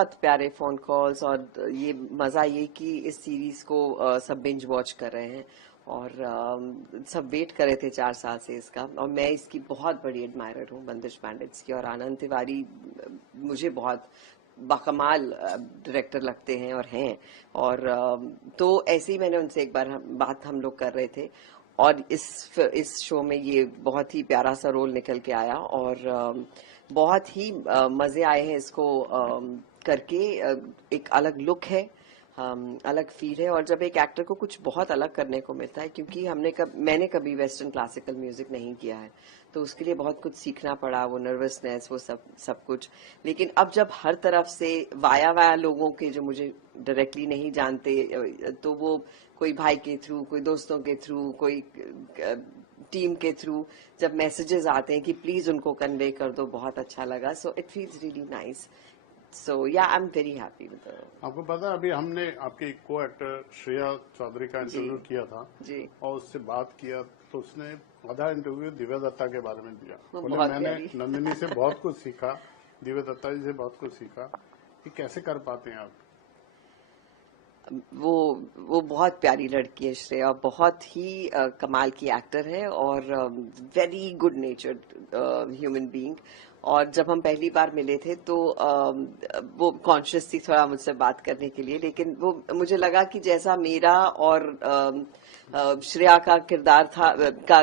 बहुत प्यारे phone calls, और ये मजा ये कि इस सीरीज को सब बिंज वॉच कर रहे हैं, और सब वेट कर रहे थे 4 साल से इसका। और मैं इसकी बहुत बड़ी एडमायरर हूँ बंदिश बैंडिट्स की, और आनंद तिवारी मुझे बहुत बाकमाल डायरेक्टर लगते हैं और हैं। और तो ऐसे ही मैंने उनसे एक बार बात हम लोग कर रहे थे, और इस शो में ये बहुत ही प्यारा सा रोल निकल के आया, और बहुत ही मजे आए हैं इसको करके। एक अलग लुक है, अलग फील है, और जब एक एक्टर को कुछ बहुत अलग करने को मिलता है, क्योंकि मैंने कभी वेस्टर्न क्लासिकल म्यूजिक नहीं किया है, तो उसके लिए बहुत कुछ सीखना पड़ा, वो नर्वसनेस, वो सब कुछ। लेकिन अब जब हर तरफ से वाया लोगों के, जो मुझे डायरेक्टली नहीं जानते, तो वो कोई भाई के थ्रू, कोई दोस्तों के थ्रू, कोई टीम के थ्रू जब मैसेजेस आते हैं कि प्लीज उनको कन्वे कर दो, बहुत अच्छा लगा। So it feels really nice. So yeah I am very happy with. आपको पता है अभी हमने आपके को एक्टर श्रेया चौधरी का इंटरव्यू किया था जी, और उससे बात किया, तो उसने आधा इंटरव्यू दिव्या दत्ता के बारे में दिया। बोले मैंने नंदिनी से बहुत कुछ सीखा, दिव्या दत्ता जी से बहुत कुछ सीखा। ये कैसे कर पाते हैं आप? वो बहुत प्यारी लड़की है श्रेया, बहुत ही कमाल की एक्टर है, और वेरी गुड नेचर्ड ह्यूमन बीइंग। और जब हम पहली बार मिले थे तो वो कॉन्शियस थी थोड़ा मुझसे बात करने के लिए, लेकिन वो मुझे लगा कि जैसा मेरा और श्रेया का किरदार था,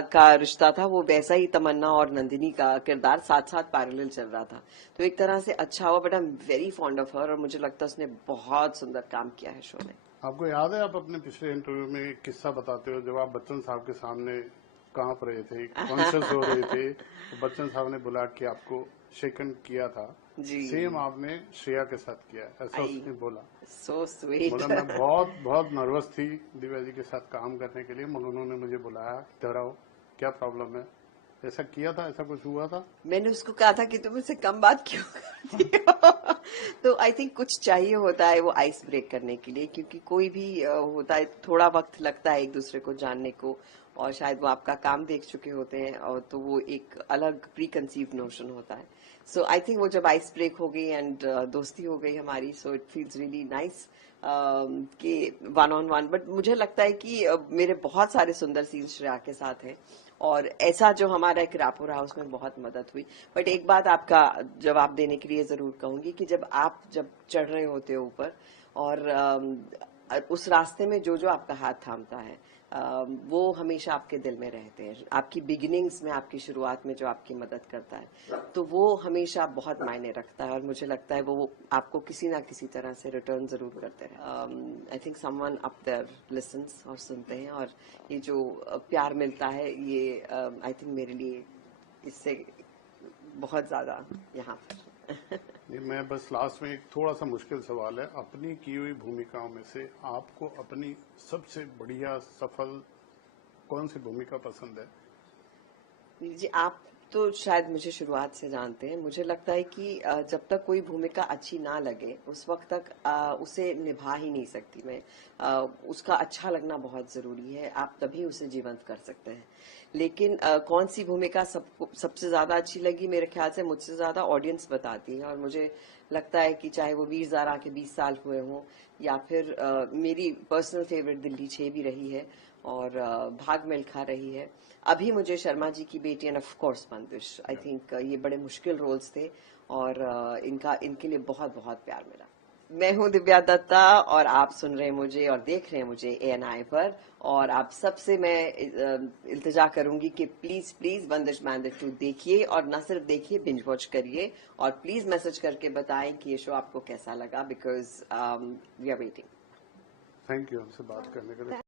का रिश्ता था, वो वैसा ही तमन्ना और नंदिनी का किरदार साथ साथ पैरेलल चल रहा था। तो एक तरह से अच्छा हुआ, but I am very fond of her, और मुझे लगता है उसने बहुत सुंदर काम किया है शो में। आपको याद है आप अपने पिछले इंटरव्यू में एक किस्सा बताते हो, जब आप बच्चन साहब के सामने कांप रहे थे, कॉन्शियस हो रहे थे, तो बच्चन साहब ने बुला के आपको शेकन किया था जी, सेम आपने श्रेया के साथ किया, ऐसा उसने बोला। So sweet. बोला मैं बहुत नर्वस थी दिव्या जी के साथ काम करने के लिए, मगर उन्होंने मुझे बुलाया, डराओ क्या प्रॉब्लम है, ऐसा किया था, ऐसा कुछ हुआ था? मैंने उसको कहा था कि तुम मुझसे कम बात क्यों करती हो। तो आई थिंक कुछ चाहिए होता है वो आइस ब्रेक करने के लिए, क्योंकि कोई भी होता है, थोड़ा वक्त लगता है एक दूसरे को जानने को, और शायद वो आपका काम देख चुके होते हैं, और तो वो एक अलग प्री कंसीव नोशन होता है। सो आई थिंक वो जब आइस ब्रेक हो गई एंड दोस्ती हो गई हमारी, सो इट फील्स रियली नाइस कि वन ऑन वन। बट मुझे लगता है कि मेरे बहुत सारे सुंदर सीन श्रेया के साथ हैं, और ऐसा जो हमारा एक रैपो रहा उसमें बहुत मदद हुई। बट एक बात आपका जवाब देने के लिए जरूर कहूंगी कि जब चढ़ रहे होते हो ऊपर, और उस रास्ते में जो जो आपका हाथ थामता है, वो हमेशा आपके दिल में रहते हैं। आपकी बिगिनिंग्स में, आपकी शुरुआत में जो आपकी मदद करता है, तो वो हमेशा बहुत मायने रखता है, और मुझे लगता है वो आपको किसी ना किसी तरह से रिटर्न जरूर करते हैं। I think someone up there listens, और सुनते हैं, और ये जो प्यार मिलता है, ये आई थिंक मेरे लिए इससे बहुत ज्यादा यहाँ पर। ये मैं बस लास्ट में एक थोड़ा सा मुश्किल सवाल है, अपनी की हुई भूमिकाओं में से आपको अपनी सबसे बढ़िया सफल कौन सी भूमिका पसंद है? जी, आप तो शायद मुझे शुरुआत से जानते हैं। मुझे लगता है कि जब तक कोई भूमिका अच्छी ना लगे, उस वक्त तक उसे निभा ही नहीं सकती मैं। उसका अच्छा लगना बहुत जरूरी है, आप तभी उसे जीवंत कर सकते हैं। लेकिन कौन सी भूमिका सबसे ज्यादा अच्छी लगी, मेरे ख्याल से मुझसे ज्यादा ऑडियंस बताती है। और मुझे लगता है कि चाहे वो वीर ज़ारा के 20 साल हुए हों, या फिर मेरी पर्सनल फेवरेट दिल्ली 6 भी रही है, और भाग मिल्खा रही है, अभी मुझे शर्मा जी की बेटी, एंड ऑफ कोर्स बंदिश। आई थिंक ये बड़े मुश्किल रोल्स थे, और इनके लिए बहुत बहुत प्यार मिला। मैं हूं दिव्या दत्ता, और आप सुन रहे हैं मुझे और देख रहे हैं मुझे ANI पर। और आप सबसे मैं इल्तिजा करूंगी कि प्लीज प्लीज बंदिश बैंडिट 2 देखिए, और न सिर्फ देखिए, बिंज वॉच करिए, और प्लीज मैसेज करके बताएं कि ये शो आपको कैसा लगा, because we are waiting. Thank you हमसे बात करने के लिए।